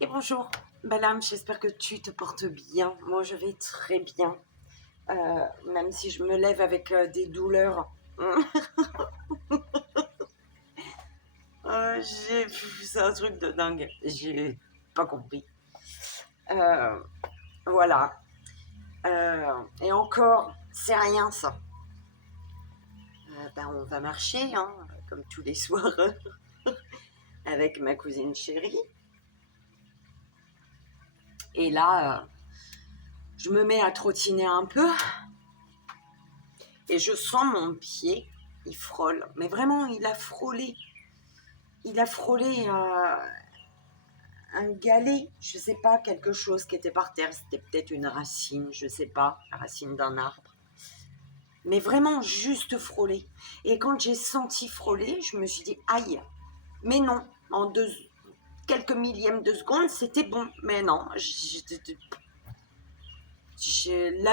Et bonjour, Balam, j'espère que tu te portes bien. Moi, je vais très bien, même si je me lève avec des douleurs. C'est un truc de dingue. J'ai pas compris. Euh, voilà. Et encore, c'est rien ça. On va marcher, hein, comme tous les soirs, avec ma cousine chérie. Et là, je me mets à trottiner un peu. Et je sens mon pied, il frôle. Mais vraiment, il a frôlé. Il a frôlé un galet, je sais pas, quelque chose qui était par terre. C'était peut-être une racine, je sais pas, la racine d'un arbre. Mais vraiment juste frôlé. Et quand j'ai senti frôler, je me suis dit, aïe. Mais non, en quelques millièmes de seconde, c'était bon. Mais non, là,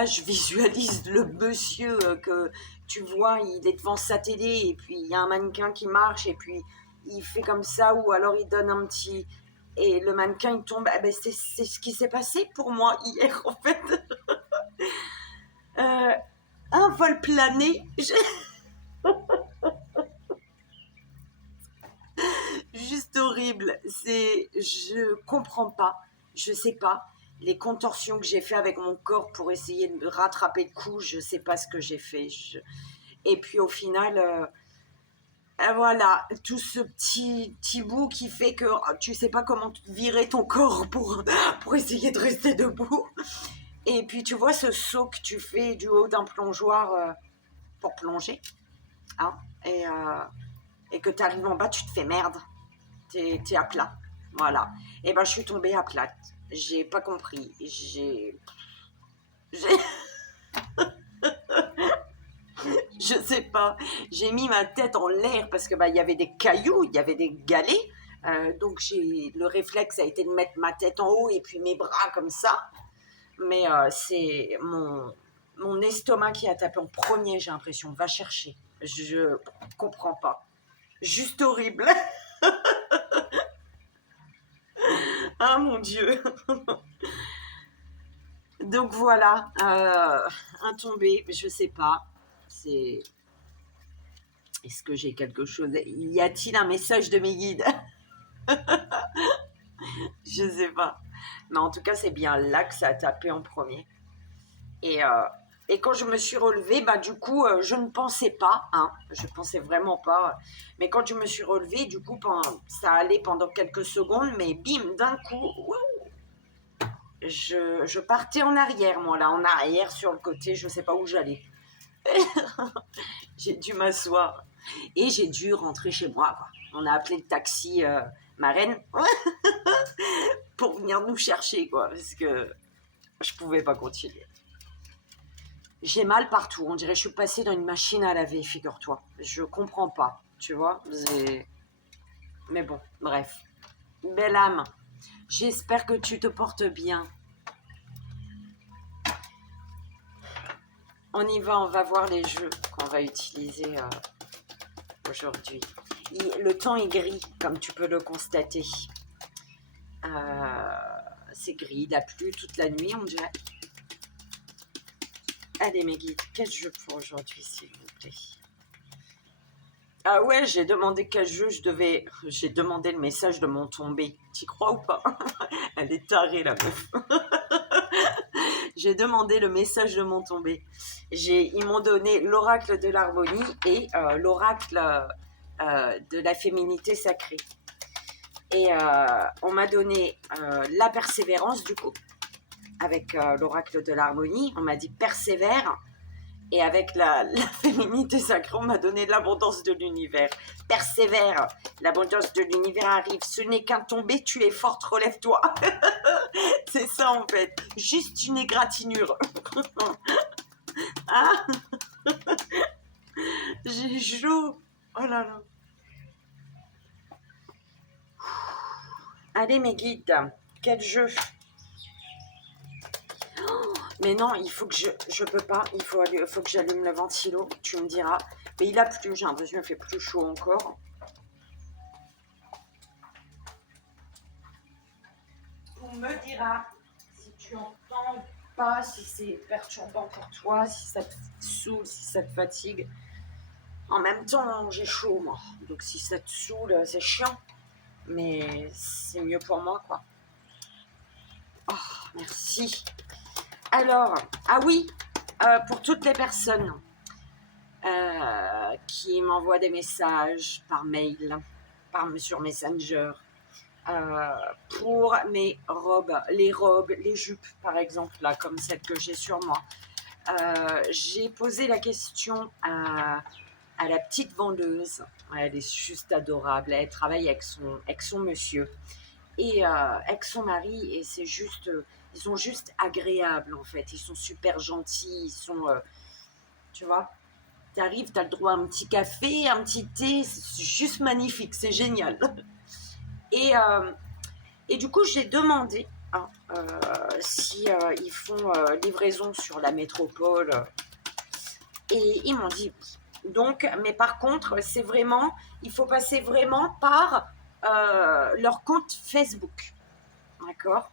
je visualise le monsieur que tu vois, il est devant sa télé et puis il y a un mannequin qui marche et puis il fait comme ça ou alors il donne un petit... Et le mannequin, il tombe. Eh ben, c'est ce qui s'est passé pour moi hier, en fait. Euh, un vol plané. Juste horrible. Je comprends pas. Je sais pas. Les contorsions que j'ai fait avec mon corps pour essayer de rattraper le coup, je sais pas ce que j'ai fait. Et puis au final, voilà, tout ce petit bout qui fait que tu sais pas comment virer ton corps pour essayer de rester debout. Et puis tu vois ce saut que tu fais du haut d'un plongeoir pour plonger, hein, et que tu arrives en bas, tu te fais merde, t'es à plat. Voilà. Et ben je suis tombée à plat. J'ai pas compris. J'ai je sais pas, j'ai mis ma tête en l'air parce que il y avait des cailloux, il y avait des galets. Donc le réflexe a été de mettre ma tête en haut et puis mes bras comme ça. Mais c'est mon estomac qui a tapé en premier, j'ai l'impression. Va chercher. Je comprends pas. Juste horrible. Ah mon Dieu. Donc voilà, un tombé, je sais pas. C'est Est-ce que j'ai quelque chose? Y a-t-il un message de mes guides? Je sais pas. Mais en tout cas, c'est bien là que ça a tapé en premier. Et, euh, et quand je me suis relevée, du coup, je ne pensais pas, hein, je pensais vraiment pas. Mais quand je me suis relevée, du coup, ça allait pendant quelques secondes, mais bim, d'un coup, je partais en arrière, moi, là, en arrière, sur le côté, je sais pas où j'allais. J'ai dû m'asseoir et j'ai dû rentrer chez moi, quoi. On a appelé le taxi marraine pour venir nous chercher, quoi, parce que je pouvais pas continuer. J'ai mal partout, on dirait que je suis passée dans une machine à laver, figure-toi. Je comprends pas, tu vois. Mais bon, bref. Belle âme, j'espère que tu te portes bien. On y va, on va voir les jeux qu'on va utiliser aujourd'hui. Le temps est gris, comme tu peux le constater. Euh, c'est gris, il a plu toute la nuit, on dirait. Allez mes guides, quel jeu pour aujourd'hui, s'il vous plaît? Ah ouais, j'ai demandé quel jeu J'ai demandé le message de mon tombé. T'y crois ou pas? Elle est tarée, la meuf. J'ai demandé le message de mon tombé. Ils m'ont donné l'oracle de l'harmonie et l'oracle de la féminité sacrée. Et on m'a donné la persévérance, du coup, avec l'oracle de l'harmonie. On m'a dit persévère. Et avec la féminité sacrée, on m'a donné l'abondance de l'univers. Persévère, l'abondance de l'univers arrive. Ce n'est qu'un tombé, tu es forte, relève-toi. C'est ça en fait, juste une égratignure. Ah, j'ai chaud. Oh là là. Allez mes guides, quel jeu? Mais non, il faut que je peux pas, faut que j'allume le ventilo, tu me diras. Mais il a plu, j'ai l'impression qu'il fait plus chaud encore. me diras si tu entends pas, si c'est perturbant pour toi, si ça te saoule, si ça te fatigue. En même temps, j'ai chaud, moi. Donc si ça te saoule, c'est chiant. Mais c'est mieux pour moi, quoi. Oh, merci. Alors, ah oui, pour toutes les personnes qui m'envoient des messages par mail, sur Messenger, pour mes robes, les jupes, par exemple, là, comme celle que j'ai sur moi. J'ai posé la question à la petite vendeuse. Elle est juste adorable. Elle travaille avec son monsieur et avec son mari. Et c'est juste, ils sont juste agréables en fait. Ils sont super gentils. Ils sont, tu vois, tu arrives, tu as le droit à un petit café, un petit thé. C'est juste magnifique. C'est génial. Et du coup, j'ai demandé si ils font livraison sur la métropole. Et ils m'ont dit oui. Donc, mais par contre, c'est vraiment, il faut passer vraiment par leur compte Facebook. D'accord.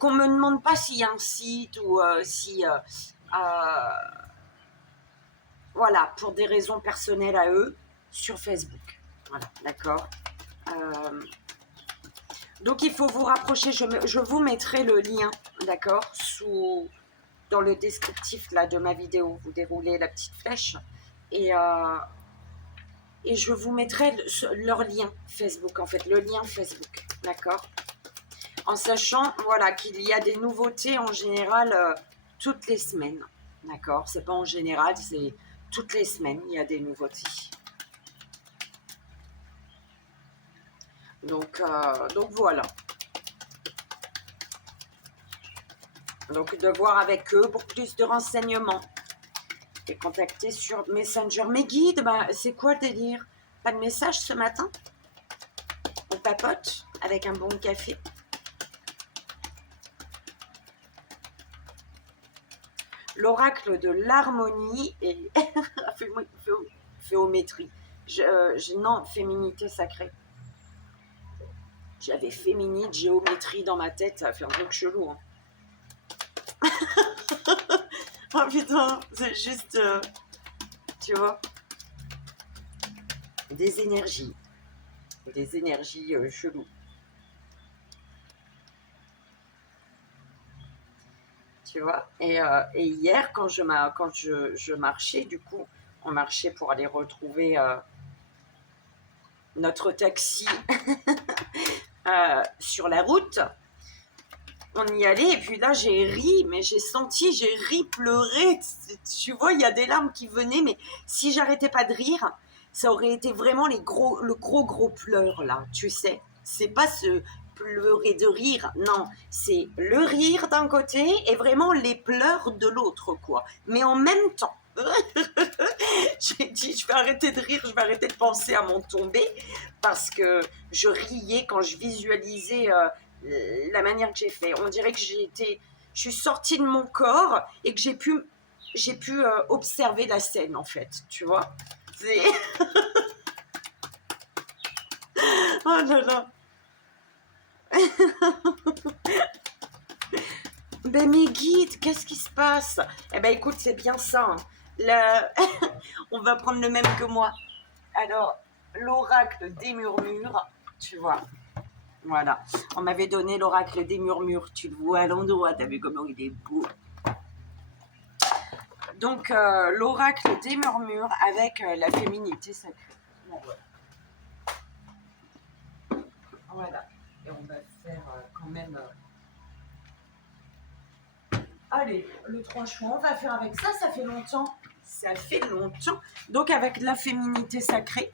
Qu'on me demande pas s'il y a un site ou si... voilà, pour des raisons personnelles à eux, sur Facebook. Voilà, d'accord. Donc, il faut vous rapprocher. Je vous mettrai le lien, d'accord, dans le descriptif là, de ma vidéo. Vous déroulez la petite flèche et je vous mettrai leur lien Facebook, en fait, le lien Facebook, d'accord. En sachant, voilà, qu'il y a des nouveautés en général toutes les semaines, d'accord. C'est pas en général, c'est toutes les semaines, il y a des nouveautés. Donc voilà. Donc de voir avec eux pour plus de renseignements. Et contacter sur Messenger. Mes guides, bah, c'est quoi le délire? Pas de message ce matin? On papote avec un bon café. L'oracle de l'harmonie et féométrie. Non, féminité sacrée. J'avais féminine, géométrie dans ma tête, ça a fait un truc chelou. Hein. Oh putain, c'est juste, tu vois, des énergies cheloues. Tu vois, et hier, quand je marchais, du coup, on marchait pour aller retrouver notre taxi sur la route. On y allait, et puis là, j'ai ri, mais j'ai ri pleurer. Tu vois, il y a des larmes qui venaient, mais si j'arrêtais pas de rire, ça aurait été vraiment le gros pleur, là, tu sais. C'est pas ce pleurer de rire, non, c'est le rire d'un côté et vraiment les pleurs de l'autre, quoi. Mais en même temps, j'ai dit, je vais arrêter de rire, je vais arrêter de penser à mon tombé, parce que je riais quand je visualisais la manière que j'ai fait. On dirait que je suis sortie de mon corps et que j'ai pu observer la scène, en fait, tu vois. Oh là là. Ben mes guides, qu'est-ce qui se passe? Eh ben écoute, c'est bien ça. Hein. On va prendre le même que moi. Alors, l'oracle des murmures, tu vois. Voilà. On m'avait donné l'oracle des murmures. Tu le vois à l'endroit. T'as vu comment il est beau. Donc, l'oracle des murmures avec la féminité sacrée. Bon, voilà. Et on va faire quand même... Allez, le 3 choix, on va faire avec ça. Ça fait longtemps. Ça fait longtemps. Donc, avec la féminité sacrée.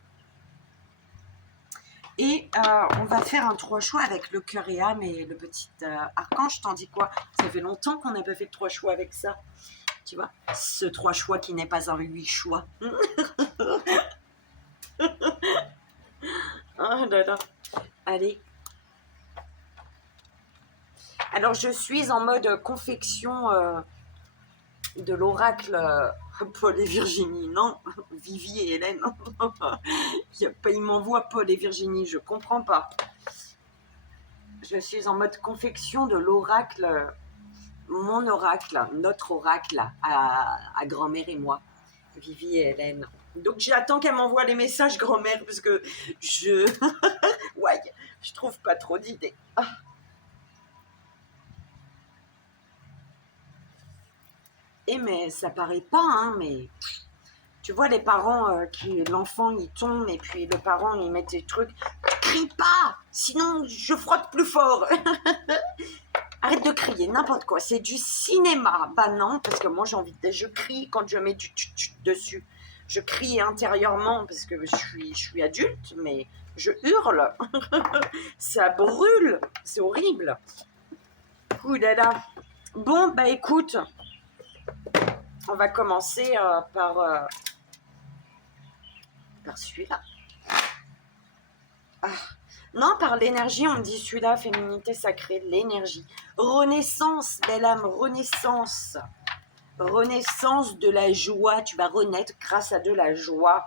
Et on va faire un 3 choix avec le cœur et âme et le petit archange. T'en dis quoi? Ça fait longtemps qu'on n'a pas fait de 3 choix avec ça. Tu vois, ce 3 choix qui n'est pas un 8 choix. Oh là là. Allez. Alors, je suis en mode confection de l'oracle Paul et Virginie, non. Vivi et Hélène. Il m'envoie Paul et Virginie, je comprends pas. Je suis en mode confection de l'oracle, mon oracle, notre oracle à grand-mère et moi, Vivi et Hélène. Donc j'attends qu'elle m'envoie les messages grand-mère parce que je... ouais, je trouve pas trop d'idées. Ah. Et mais ça paraît pas, hein, mais... Tu vois les parents l'enfant il tombe et puis le parent il met des trucs. Crie pas, sinon je frotte plus fort. Arrête de crier, n'importe quoi. C'est du cinéma. Bah non, parce que moi j'ai envie de... Je crie quand je mets du dessus. Je crie intérieurement parce que je suis adulte, mais je hurle. Ça brûle. C'est horrible. Ouh là là. Bon, bah écoute, on va commencer par celui-là. Ah. Non, par l'énergie, on me dit celui-là, féminité sacrée, l'énergie. Renaissance, belle âme, renaissance. Renaissance de la joie. Tu vas renaître grâce à de la joie.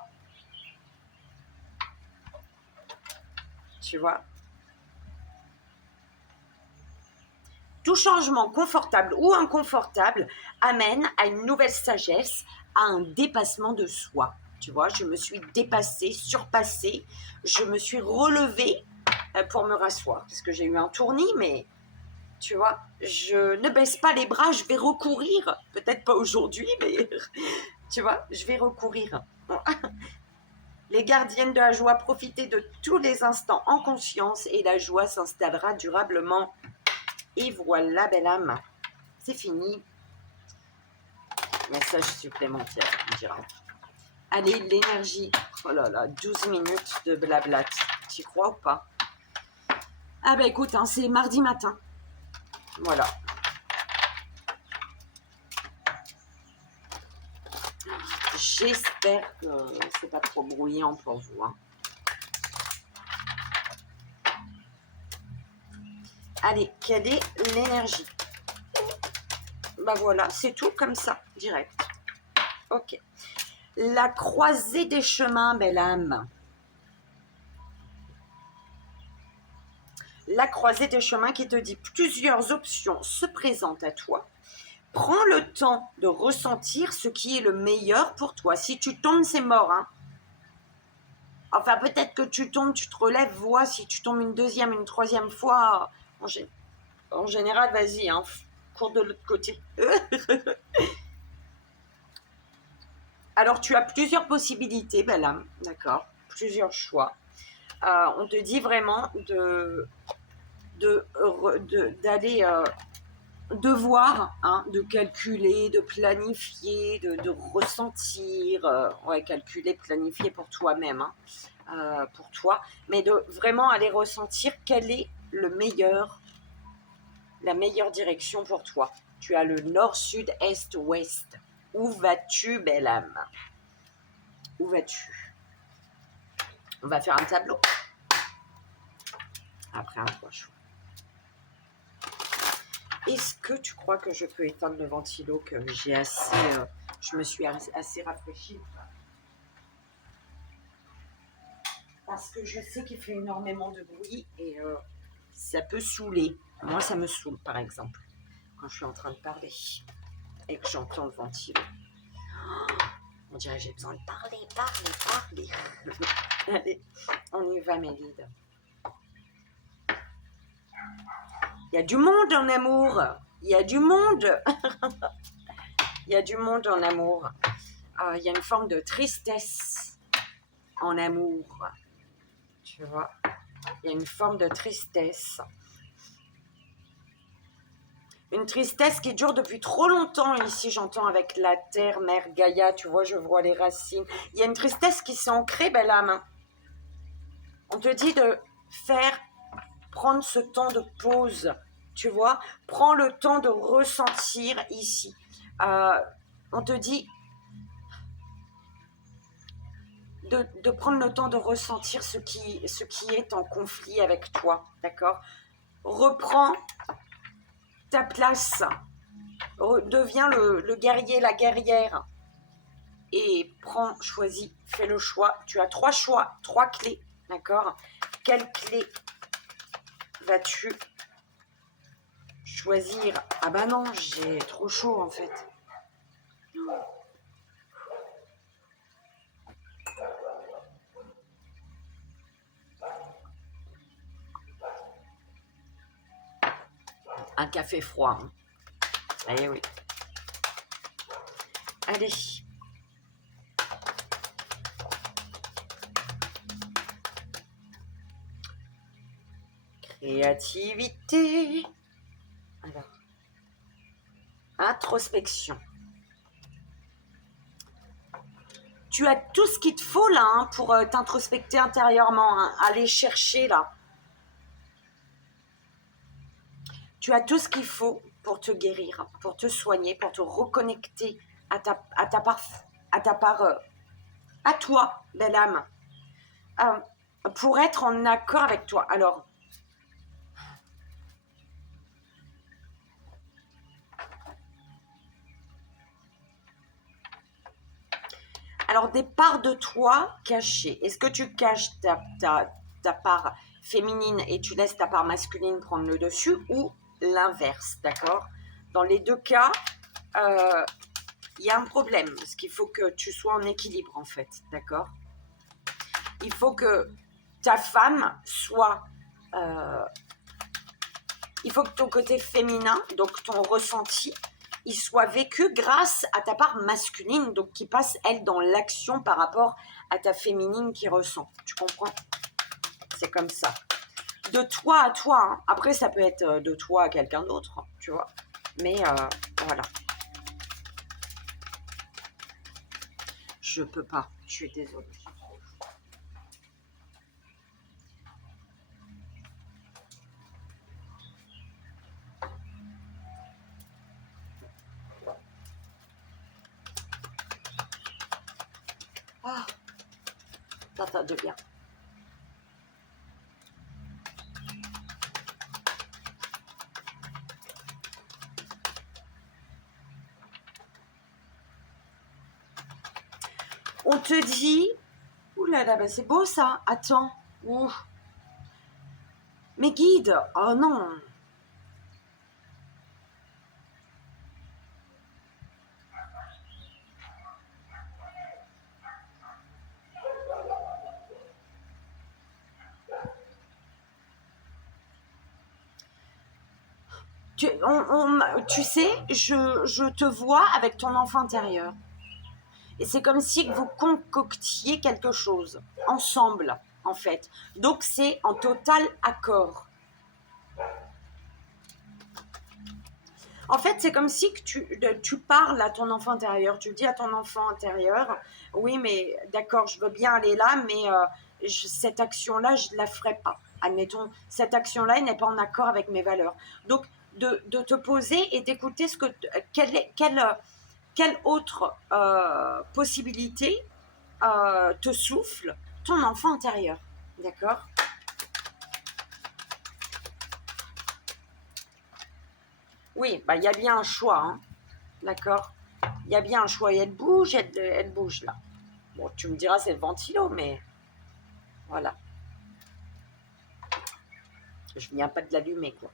Tu vois? Tout changement confortable ou inconfortable amène à une nouvelle sagesse, à un dépassement de soi. Tu vois, je me suis dépassée, surpassée, je me suis relevée pour me rasseoir. Parce que j'ai eu un tournis, mais tu vois, je ne baisse pas les bras, je vais recourir. Peut-être pas aujourd'hui, mais tu vois, je vais recourir. Les gardiennes de la joie, profitez de tous les instants en conscience et la joie s'installera durablement. Et voilà, belle âme, c'est fini. Message supplémentaire, on dira. Allez, l'énergie. Oh là là, 12 minutes de blabla. Tu crois ou pas? Ah bah écoute, hein, c'est mardi matin. Voilà. J'espère que c'est pas trop bruyant pour vous. Hein. Allez, quelle est l'énergie? Bah voilà, c'est tout comme ça, direct. Ok. La croisée des chemins, belle âme. La croisée des chemins qui te dit plusieurs options se présentent à toi. Prends le temps de ressentir ce qui est le meilleur pour toi. Si tu tombes, c'est mort. Hein. Enfin, peut-être que tu tombes, tu te relèves, vois. Si tu tombes une deuxième, une troisième fois, en général, vas-y, hein, cours de l'autre côté. Alors, tu as plusieurs possibilités, belle âme, d'accord? Plusieurs choix. On te dit vraiment d'aller... de voir, hein, de calculer, de planifier, de ressentir, ouais, calculer, planifier pour toi-même, hein, pour toi, mais de vraiment aller ressentir quelle est la meilleure direction pour toi. Tu as le nord, sud, est, ouest. Où vas-tu, belle âme? Où vas-tu? On va faire un tableau. Après un 3 choix. Est-ce que tu crois que je peux éteindre le ventilo, que j'ai assez... je me suis assez rafraîchie? Parce que je sais qu'il fait énormément de bruit et ça peut saouler. Moi, ça me saoule, par exemple, quand je suis en train de parler et que j'entends le ventilo. On dirait que j'ai besoin de parler. Allez, on y va, Mélide. Il y a du monde en amour. Il y a du monde. Il y a du monde en amour. Il y a une forme de tristesse en amour. Tu vois, il y a une forme de tristesse. Une tristesse qui dure depuis trop longtemps. Ici, j'entends avec la terre, mère Gaïa, tu vois, je vois les racines. Il y a une tristesse qui s'est ancrée, belle âme. On te dit de prendre ce temps de pause, tu vois. Prends le temps de ressentir ici. On te dit de prendre le temps de ressentir ce qui est en conflit avec toi, d'accord? Reprends ta place. Deviens le guerrier, la guerrière. et prends, choisis, fais le choix. Tu as 3 choix, 3 clés, d'accord? Quelle clé vas-tu choisir? Ah bah non, j'ai trop chaud en fait. Un café froid. Hein. Eh oui. Allez. Créativité. Alors. Introspection. Tu as tout ce qu'il te faut là hein, pour t'introspecter intérieurement. Hein. Aller chercher là. Tu as tout ce qu'il faut pour te guérir, pour te soigner, pour te reconnecter à ta part, à toi, belle âme, pour être en accord avec toi. Alors des parts de toi cachées. Est-ce que tu caches ta part féminine et tu laisses ta part masculine prendre le dessus ou l'inverse, d'accord? Dans les deux cas, il y a un problème, parce qu'il faut que tu sois en équilibre en fait, d'accord? Il faut que ta femme soit... il faut que ton côté féminin, donc ton ressenti, il soit vécu grâce à ta part masculine, donc qui passe, elle, dans l'action par rapport à ta féminine qui ressent. Tu comprends? C'est comme ça. De toi à toi. Hein. Après, ça peut être de toi à quelqu'un d'autre, tu vois. Mais voilà. Je peux pas. Je suis désolée. Ah, ça va de bien. On te dit... Ouh là là, bah c'est beau ça. Attends. Ouh. Mes guides. Oh non. Tu sais, je te vois avec ton enfant intérieur. Et c'est comme si vous concoctiez quelque chose ensemble, en fait. Donc, c'est en total accord. En fait, c'est comme si que tu parles à ton enfant intérieur. Tu dis à ton enfant intérieur, oui, mais d'accord, je veux bien aller là, mais cette action-là, je ne la ferai pas. Admettons, cette action-là, elle n'est pas en accord avec mes valeurs. Donc, de te poser et d'écouter quelle autre possibilité te souffle ton enfant intérieur. D'accord? Oui, bah, il y a bien un choix. Hein. D'accord? Il y a bien un choix. Et elle bouge là. Bon, tu me diras, c'est le ventilo, mais voilà. Je viens pas de l'allumer, quoi.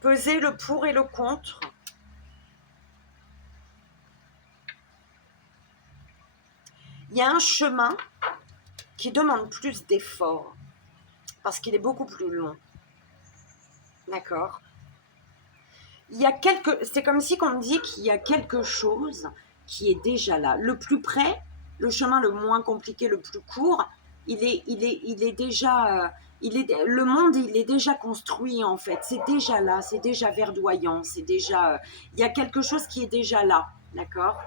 Peser le pour et le contre. Il y a un chemin qui demande plus d'efforts parce qu'il est beaucoup plus long. D'accord? C'est comme si on me dit qu'il y a quelque chose qui est déjà là. Le plus près, le chemin le moins compliqué, le plus court, il est déjà, le monde, il est déjà construit en fait. C'est déjà là, c'est déjà verdoyant, c'est déjà, il y a quelque chose qui est déjà là, d'accord?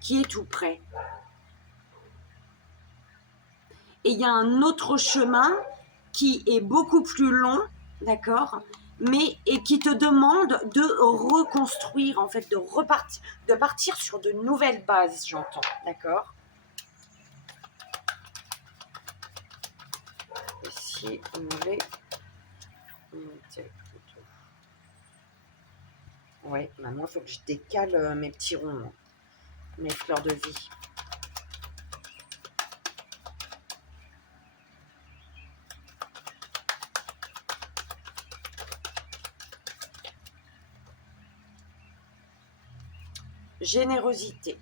Qui est tout près. Et il y a un autre chemin qui est beaucoup plus long, d'accord, mais et qui te demande de reconstruire, en fait, de partir sur de nouvelles bases, j'entends, d'accord. Si on met Ouais, maintenant, il faut que je décale mes petits ronds, là, mes fleurs de vie. Générosité.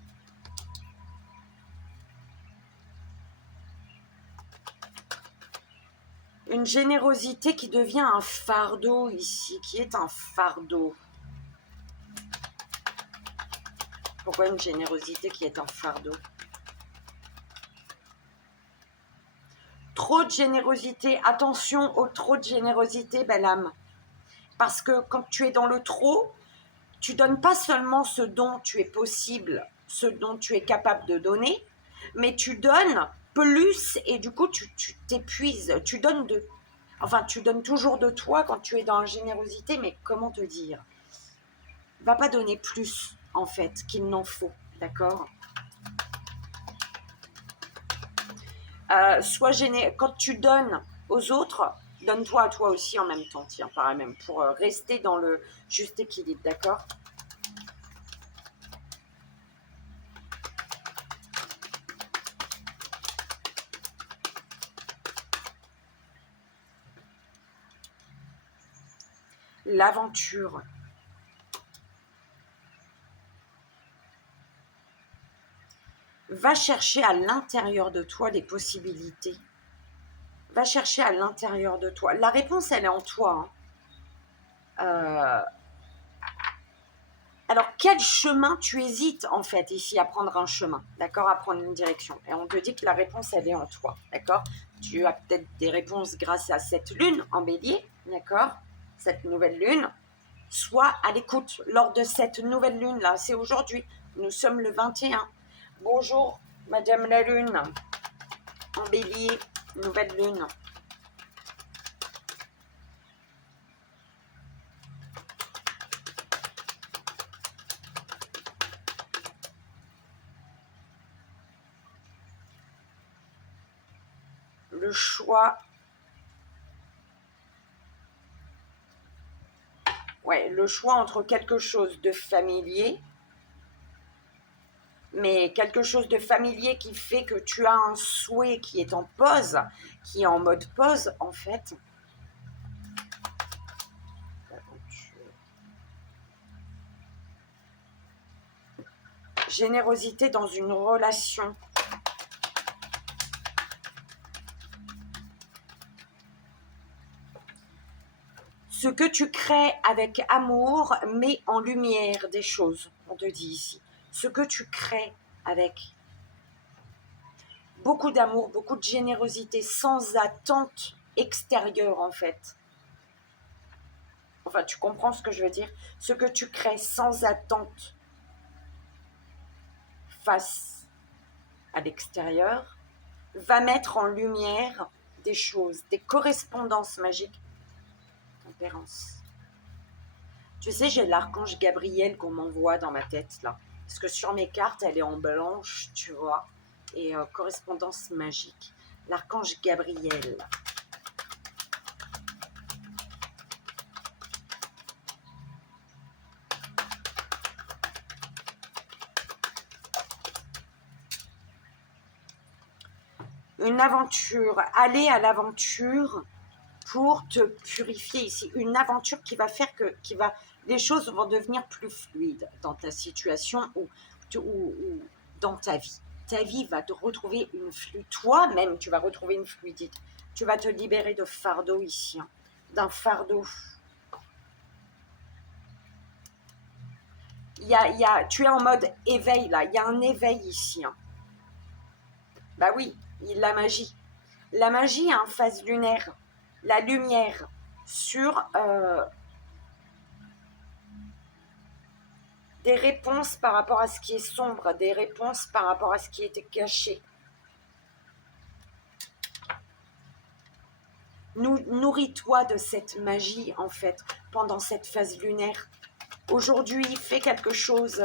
Une générosité qui devient un fardeau ici, qui est un fardeau. Pourquoi une générosité qui est un fardeau? Trop de générosité. Attention au trop de générosité, belle âme. Parce que quand tu es dans le trop, tu donnes pas seulement ce dont tu es possible, ce dont tu es capable de donner, mais tu donnes plus et du coup tu t'épuises. Tu donnes tu donnes toujours de toi quand tu es dans la générosité, mais comment te dire? Va pas donner plus en fait qu'il n'en faut, d'accord? Quand tu donnes aux autres, donne-toi à toi aussi en même temps, tiens, pareil même, pour rester dans le juste équilibre, d'accord? L'aventure. Va chercher à l'intérieur de toi les possibilités. Va chercher à l'intérieur de toi. La réponse, elle est en toi. Alors, quel chemin tu hésites, en fait, ici, à prendre un chemin, d'accord, à prendre une direction. Et on te dit que la réponse, elle est en toi, d'accord? Tu as peut-être des réponses grâce à cette lune en bélier, d'accord? Cette nouvelle lune. Sois à l'écoute lors de cette nouvelle lune-là. C'est aujourd'hui. Nous sommes le 21. Bonjour, Madame la Lune. En bélier, nouvelle lune. Le choix. Ouais, le choix entre quelque chose de familier, mais quelque chose de familier qui fait que tu as un souhait qui est en pause, qui est en mode pause, en fait. Générosité dans une relation. Ce que tu crées avec amour met en lumière des choses, on te dit ici. Ce que tu crées avec beaucoup d'amour, beaucoup de générosité, sans attente extérieure en fait. Enfin, tu comprends ce que je veux dire? Ce que tu crées sans attente face à l'extérieur va mettre en lumière des choses, des correspondances magiques. Tempérance. Tu sais, j'ai l'archange Gabriel qu'on m'envoie dans ma tête là. Parce que sur mes cartes, elle est en blanche, tu vois. Et correspondance magique. L'archange Gabriel. Une aventure. Aller à l'aventure pour te purifier ici. Une aventure qui va faire que les choses vont devenir plus fluides dans ta situation ou dans ta vie. Ta vie va te retrouver une fluidité. Toi-même, tu vas retrouver une fluidité. Tu vas te libérer de fardeau ici, hein, d'un fardeau. Tu es en mode éveil là. Il y a un éveil ici. Hein. Bah oui, la magie. La magie a une phase lunaire. La lumière sur des réponses par rapport à ce qui est sombre, des réponses par rapport à ce qui était caché. Nourris-toi de cette magie, en fait, pendant cette phase lunaire. Aujourd'hui, fais quelque chose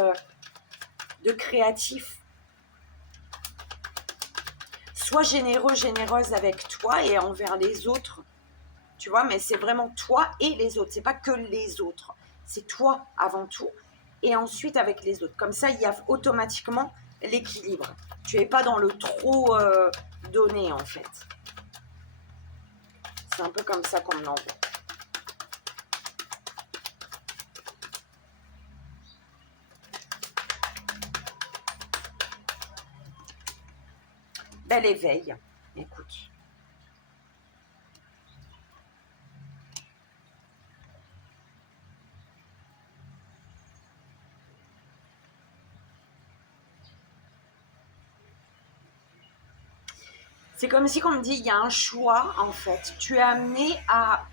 de créatif. Sois généreux, généreuse avec toi et envers les autres. Tu vois, mais c'est vraiment toi et les autres. C'est pas que les autres. C'est toi avant tout. Et ensuite avec les autres. Comme ça, il y a automatiquement l'équilibre. Tu n'es pas dans le trop donné, en fait. C'est un peu comme ça qu'on me l'envoie. Bel éveil. Écoute. C'est comme si on me dit, il y a un choix, en fait. Tu es amené à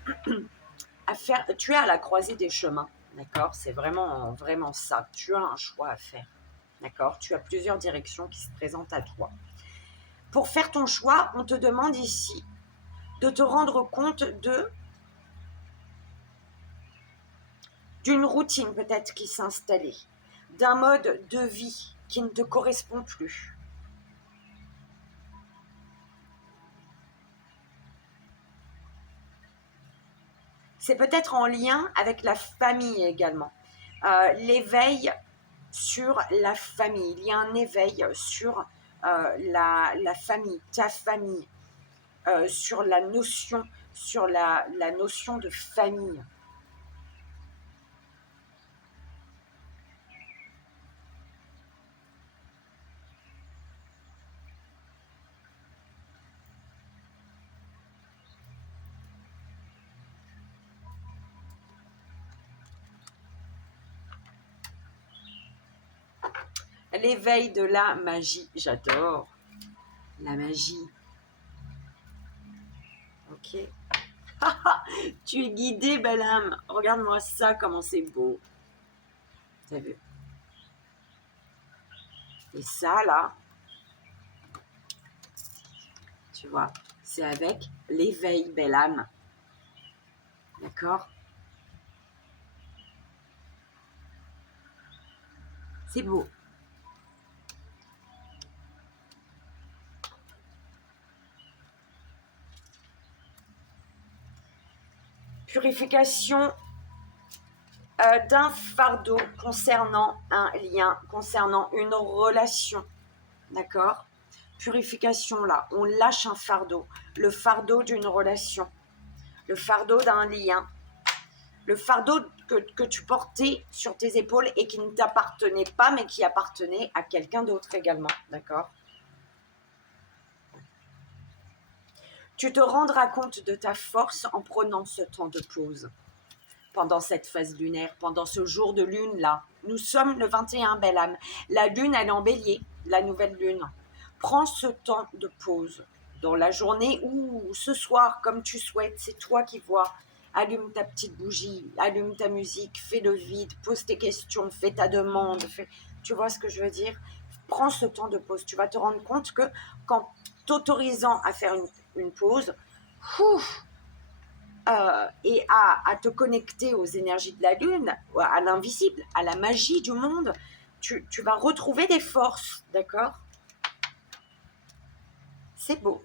faire, tu es à la croisée des chemins, d'accord? C'est vraiment, vraiment ça. Tu as un choix à faire, d'accord? Tu as plusieurs directions qui se présentent à toi. Pour faire ton choix, on te demande ici de te rendre compte d'une routine peut-être qui s'est installée, d'un mode de vie qui ne te correspond plus. C'est peut-être en lien avec la famille également. L'éveil sur la famille. Il y a un éveil sur la famille, ta famille, sur la notion de famille. L'éveil de la magie, j'adore la magie. Ok. Tu es guidée, belle âme. Regarde-moi ça, comment c'est beau. T'as vu? Et ça, là, tu vois, c'est avec l'éveil, belle âme. D'accord? C'est beau. Purification d'un fardeau concernant un lien, concernant une relation. D'accord? Purification là, on lâche un fardeau. Le fardeau d'une relation. Le fardeau d'un lien. Le fardeau que tu portais sur tes épaules et qui ne t'appartenait pas, mais qui appartenait à quelqu'un d'autre également. D'accord? Tu te rendras compte de ta force en prenant ce temps de pause. Pendant cette phase lunaire, pendant ce jour de lune-là. Nous sommes le 21, belle âme. La lune, elle est en bélier, la nouvelle lune. Prends ce temps de pause dans la journée ou ce soir, comme tu souhaites, c'est toi qui vois. Allume ta petite bougie, allume ta musique, fais le vide, pose tes questions, fais ta demande. Tu vois ce que je veux dire? Prends ce temps de pause. Tu vas te rendre compte que qu'en t'autorisant à faire une pause, ouf, et à te connecter aux énergies de la lune, à l'invisible, à la magie du monde, tu vas retrouver des forces, d'accord? C'est beau.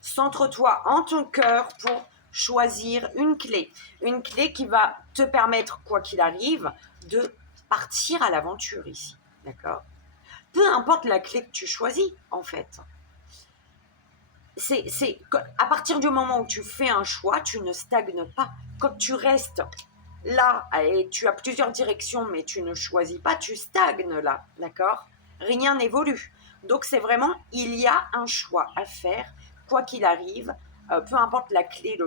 Centre-toi en ton cœur pour choisir une clé qui va te permettre, quoi qu'il arrive, de partir à l'aventure ici, d'accord? Peu importe la clé que tu choisis, en fait. C'est à partir du moment où tu fais un choix, tu ne stagnes pas. Quand tu restes là et tu as plusieurs directions, mais tu ne choisis pas, tu stagnes là, d'accord? Rien n'évolue. Donc c'est vraiment, il y a un choix à faire, quoi qu'il arrive, peu importe la clé,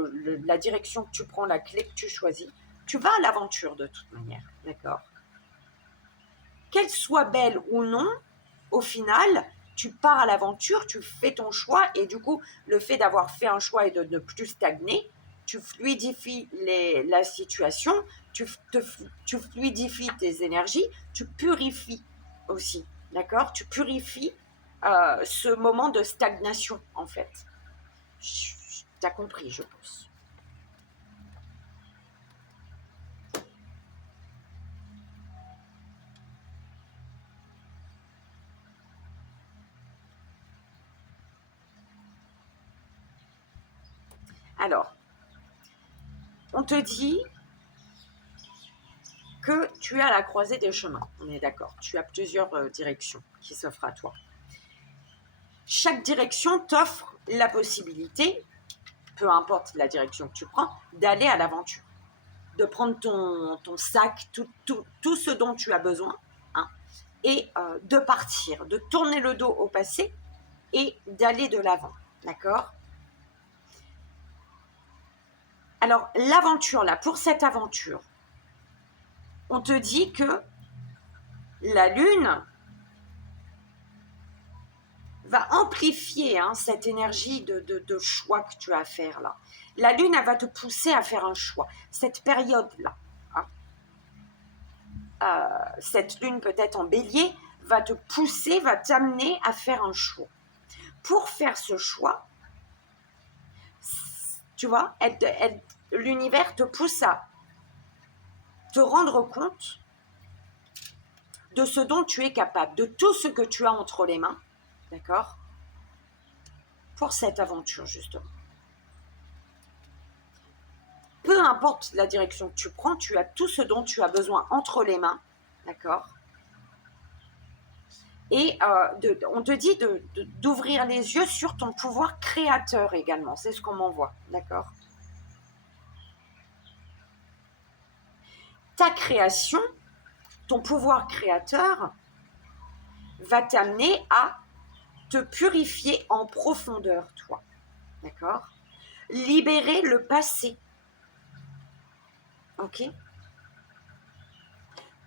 la direction que tu prends, la clé que tu choisis, tu vas à l'aventure de toute manière, d'accord? Qu'elle soit belle ou non, au final, tu pars à l'aventure, tu fais ton choix et du coup, le fait d'avoir fait un choix et de ne plus stagner, tu fluidifies la situation, tu fluidifies tes énergies, tu purifies aussi, d'accord? Tu purifies ce moment de stagnation, en fait. Tu as compris, je pense. Alors, on te dit que tu es à la croisée des chemins. On est d'accord. Tu as plusieurs directions qui s'offrent à toi. Chaque direction t'offre la possibilité, peu importe la direction que tu prends, d'aller à l'aventure. De prendre ton sac, tout ce dont tu as besoin, hein, et de partir, de tourner le dos au passé et d'aller de l'avant. D'accord ? Alors, l'aventure, là, pour cette aventure, on te dit que la Lune va amplifier cette énergie de choix que tu as à faire là. La Lune, elle va te pousser à faire un choix. Cette période-là, cette Lune peut-être en bélier, va te pousser, va t'amener à faire un choix. Pour faire ce choix, tu vois, l'univers te pousse à te rendre compte de ce dont tu es capable, de tout ce que tu as entre les mains, d'accord, pour cette aventure justement. Peu importe la direction que tu prends, tu as tout ce dont tu as besoin entre les mains, d'accord. Et on te dit d'ouvrir les yeux sur ton pouvoir créateur également, c'est ce qu'on m'envoie, d'accord. Ta création, ton pouvoir créateur va t'amener à te purifier en profondeur, toi, d'accord. Libérer le passé, ok.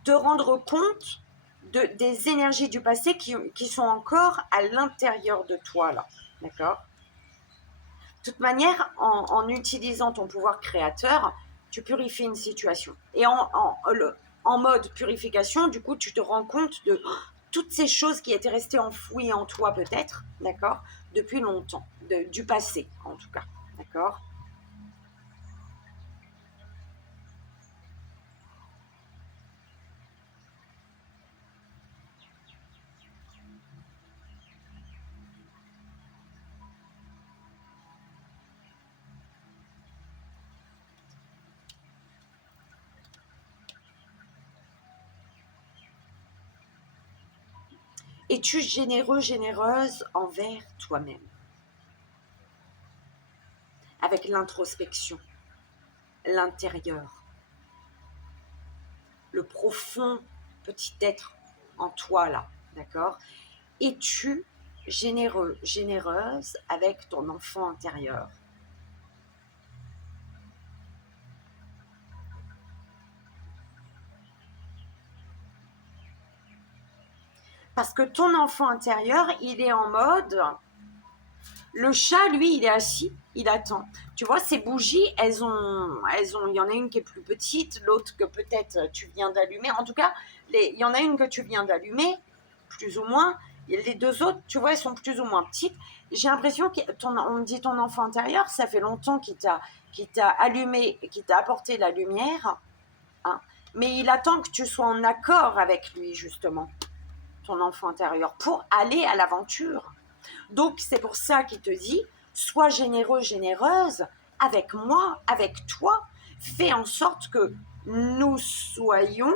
Te rendre compte des énergies du passé qui sont encore à l'intérieur de toi, là, d'accord. De toute manière, en utilisant ton pouvoir créateur, tu purifies une situation. Et en mode purification, du coup, tu te rends compte de toutes ces choses qui étaient restées enfouies en toi, peut-être, d'accord, depuis longtemps, du passé, en tout cas, d'accord. Es-tu généreux, généreuse envers toi-même, avec l'introspection, l'intérieur, le profond petit être en toi, là, d'accord. Es-tu généreux, généreuse avec ton enfant intérieur? Parce que ton enfant intérieur, il est en mode... Le chat, lui, il est assis, il attend. Tu vois, ces bougies, il y en a une qui est plus petite, l'autre que peut-être tu viens d'allumer. En tout cas, il y en a une que tu viens d'allumer, plus ou moins. Et les deux autres, tu vois, elles sont plus ou moins petites. J'ai l'impression on me dit ton enfant intérieur, ça fait longtemps qu'il t'a allumé, qu'il t'a apporté la lumière, hein, mais il attend que tu sois en accord avec lui, justement, ton enfant intérieur, pour aller à l'aventure. Donc, c'est pour ça qu'il te dit, sois généreux, généreuse avec moi, avec toi. Fais en sorte que nous soyons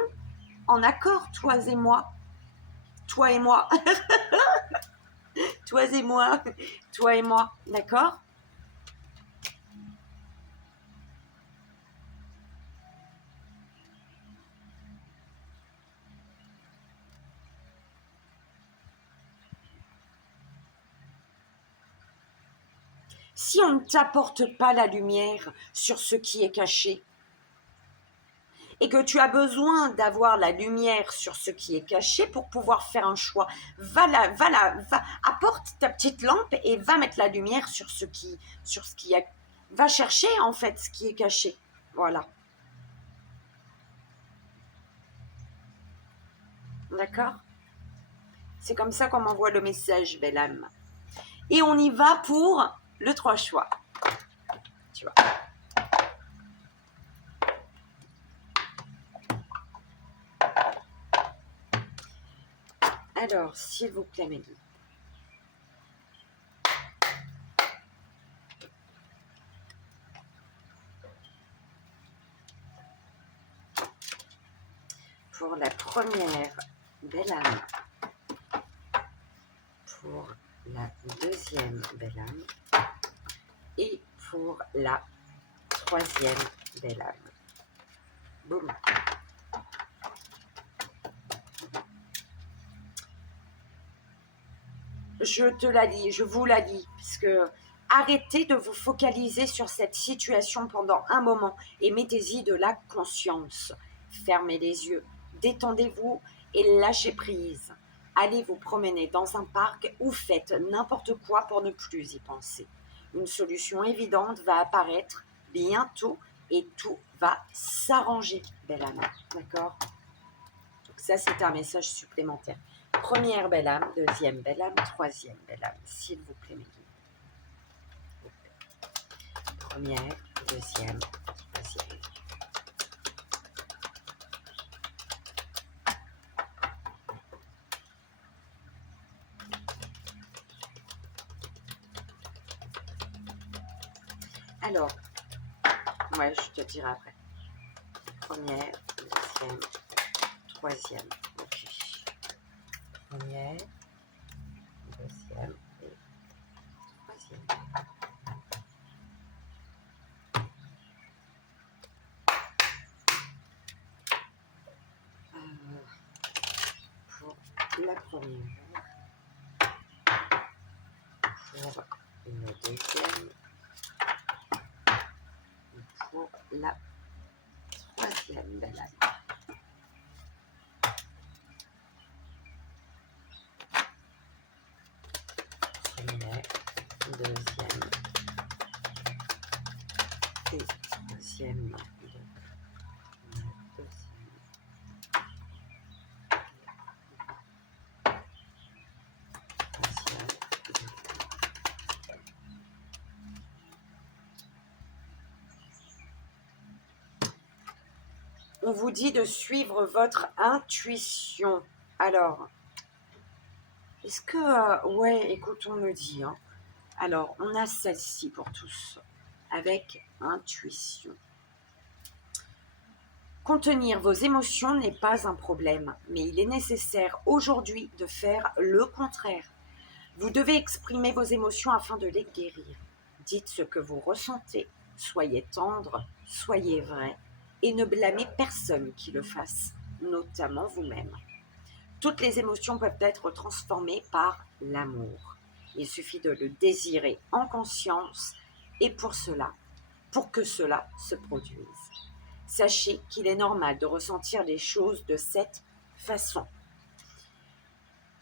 en accord, toi et moi. Toi et moi. Toi et moi. Toi et moi. D'accord ? Si on ne t'apporte pas la lumière sur ce qui est caché, et que tu as besoin d'avoir la lumière sur ce qui est caché pour pouvoir faire un choix, apporte ta petite lampe et va mettre la lumière sur ce qui est, va chercher en fait ce qui est caché. Voilà. D'accord ? C'est comme ça qu'on m'envoie le message, belle âme. Et on y va pour le 3 choix. Tu vois. Alors, s'il vous plaît, mes guides. pour la première belle âme, pour la deuxième belle âme et pour la troisième belle âme. Boum. Je te la lis, je vous la lis, puisque arrêtez de vous focaliser sur cette situation pendant un moment et mettez-y de la conscience. Fermez les yeux, détendez-vous et lâchez prise. Allez vous promener dans un parc ou faites n'importe quoi pour ne plus y penser. Une solution évidente va apparaître bientôt et tout va s'arranger, belle âme. D'accord? Donc ça, c'est un message supplémentaire. Première belle âme, deuxième belle âme, troisième belle âme, s'il vous plaît, mes guides. Première, deuxième, troisième. Alors, ouais, je te dirai après. Première, deuxième, troisième. Ok. Première, deuxième et troisième. Pour la première, pour la deuxième, pour la troisième belle âme. Première, deuxième et troisième. On vous dit de suivre votre intuition. Alors, est-ce que... ouais, écoute, on me dit. Hein. Alors, on a celle-ci pour tous, avec intuition. Contenir vos émotions n'est pas un problème, mais il est nécessaire aujourd'hui de faire le contraire. Vous devez exprimer vos émotions afin de les guérir. Dites ce que vous ressentez, soyez tendre, soyez vrai, et ne blâmez personne qui le fasse, notamment vous-même. Toutes les émotions peuvent être transformées par l'amour. Il suffit de le désirer en conscience et pour que cela se produise. Sachez qu'il est normal de ressentir les choses de cette façon.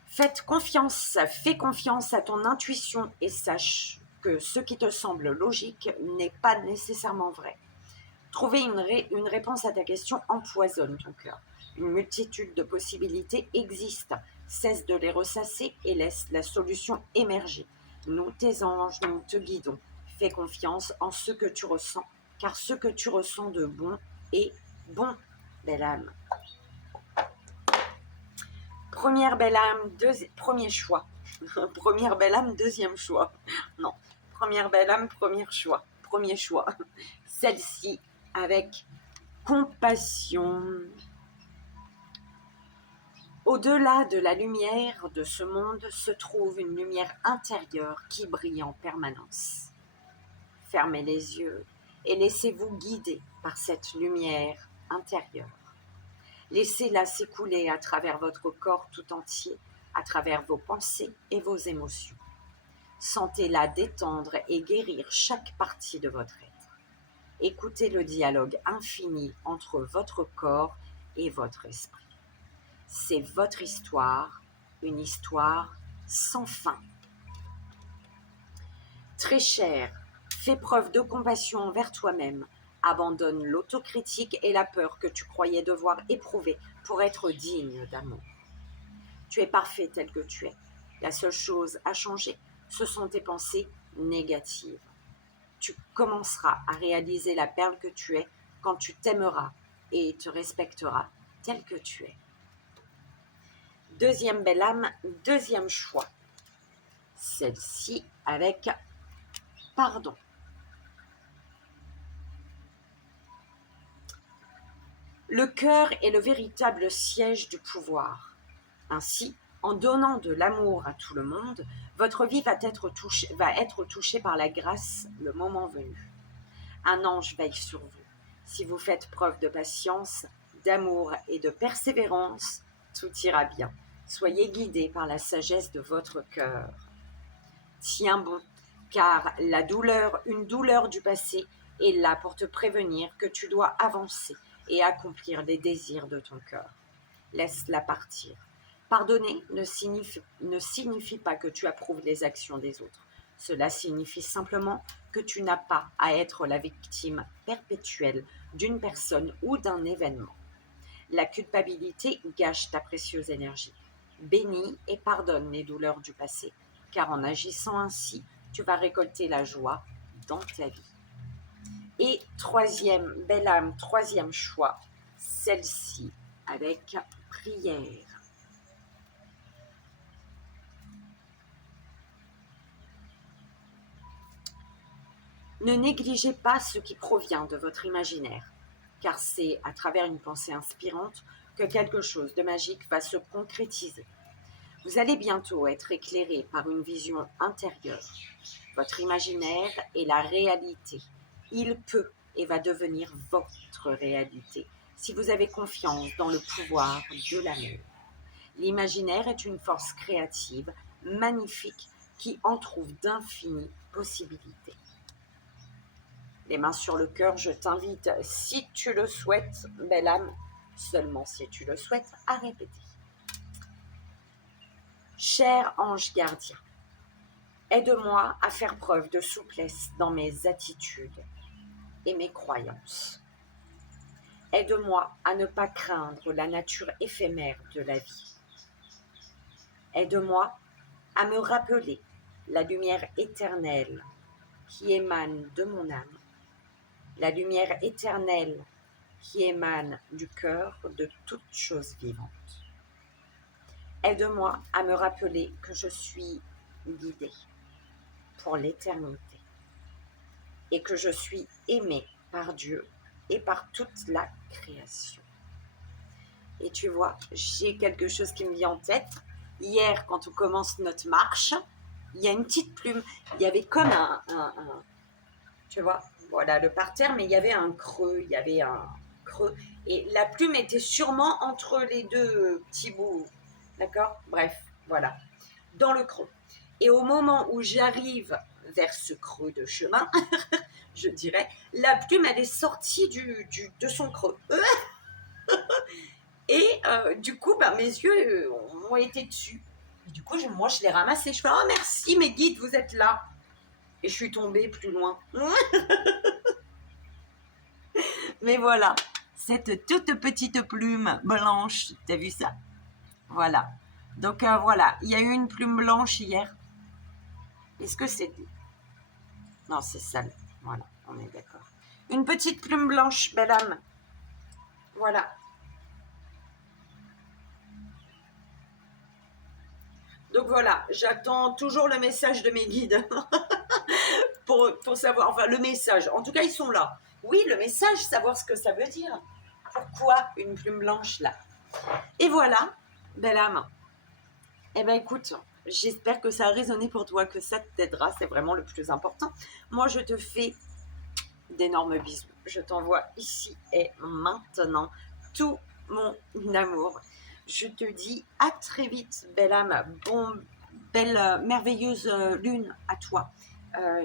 Fais confiance à ton intuition et sache que ce qui te semble logique n'est pas nécessairement vrai. Trouver une réponse à ta question empoisonne ton cœur. Une multitude de possibilités existent. Cesse de les ressasser et laisse la solution émerger. Nous, tes anges, nous te guidons. Fais confiance en ce que tu ressens, car ce que tu ressens de bon est bon, belle âme. Première belle âme, premier choix. Première belle âme, deuxième choix. Non, première belle âme, premier choix. Celle-ci avec compassion. Au-delà de la lumière de ce monde se trouve une lumière intérieure qui brille en permanence. Fermez les yeux et laissez-vous guider par cette lumière intérieure. Laissez-la s'écouler à travers votre corps tout entier, à travers vos pensées et vos émotions. Sentez-la détendre et guérir chaque partie de votre être. Écoutez le dialogue infini entre votre corps et votre esprit. C'est votre histoire, une histoire sans fin. Très cher, fais preuve de compassion envers toi-même. Abandonne l'autocritique et la peur que tu croyais devoir éprouver pour être digne d'amour. Tu es parfait tel que tu es. La seule chose à changer, ce sont tes pensées négatives. Tu commenceras à réaliser la perle que tu es quand tu t'aimeras et te respecteras tel que tu es. Deuxième belle âme, deuxième choix. Celle-ci avec pardon. Le cœur est le véritable siège du pouvoir. Ainsi, en donnant de l'amour à tout le monde, votre vie va être touchée par la grâce le moment venu. Un ange veille sur vous. Si vous faites preuve de patience, d'amour et de persévérance, tout ira bien. Soyez guidés par la sagesse de votre cœur. Tiens bon, car une douleur du passé est là pour te prévenir que tu dois avancer et accomplir les désirs de ton cœur. Laisse-la partir. Pardonner ne signifie pas que tu approuves les actions des autres. Cela signifie simplement que tu n'as pas à être la victime perpétuelle d'une personne ou d'un événement. La culpabilité gâche ta précieuse énergie. Bénis et pardonne les douleurs du passé, car en agissant ainsi, tu vas récolter la joie dans ta vie. Et troisième, belle âme, troisième choix, celle-ci avec prière. Ne négligez pas ce qui provient de votre imaginaire, car c'est à travers une pensée inspirante que quelque chose de magique va se concrétiser. Vous allez bientôt être éclairé par une vision intérieure. Votre imaginaire est la réalité. Il peut et va devenir votre réalité si vous avez confiance dans le pouvoir de l'amour. L'imaginaire est une force créative, magnifique, qui en trouve d'infinies possibilités. Les mains sur le cœur, je t'invite, si tu le souhaites, belle âme, seulement si tu le souhaites, à répéter. Cher ange gardien, aide-moi à faire preuve de souplesse dans mes attitudes et mes croyances. Aide-moi à ne pas craindre la nature éphémère de la vie. Aide-moi à me rappeler la lumière éternelle qui émane de mon âme, la lumière éternelle qui émane du cœur de toute chose vivante. Aide-moi à me rappeler que je suis guidée pour l'éternité et que je suis aimée par Dieu et par toute la création. Et tu vois, j'ai quelque chose qui me vient en tête. Hier, quand on commence notre marche, il y a une petite plume. Il y avait comme tu vois, voilà le parterre, mais il y avait un creux, et la plume était sûrement entre les deux petits bouts, d'accord? Bref, voilà, dans le creux. Et au moment où j'arrive vers ce creux de chemin, je dirais, la plume, elle est sortie de son creux. Et du coup, mes yeux ont été dessus. Et du coup, moi, je l'ai ramassée. Je fais, oh merci, mes guides, vous êtes là. Et je suis tombée plus loin. Mais voilà, cette toute petite plume blanche, t'as vu ça? Voilà. Donc voilà, il y a eu une plume blanche hier. Est-ce que c'est... Non, c'est sale. Voilà, on est d'accord. Une petite plume blanche, belle âme. Voilà. Donc voilà, j'attends toujours le message de mes guides pour savoir, enfin le message, en tout cas ils sont là. Oui, le message, savoir ce que ça veut dire. Pourquoi une plume blanche là? Et voilà, belle âme. Eh bien écoute, j'espère que ça a résonné pour toi, que ça t'aidera, c'est vraiment le plus important. Moi je te fais d'énormes bisous. Je t'envoie ici et maintenant tout mon amour. Je te dis à très vite, belle âme. Belle, merveilleuse lune à toi.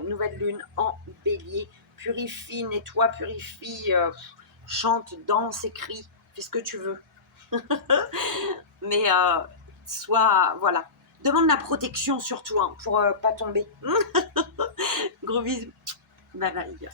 Nouvelle lune en bélier. Purifie, nettoie, purifie, chante, danse, écris, fais ce que tu veux. Mais voilà. Demande la protection surtout, hein, pour pas tomber. Gros bisous. Bye bye.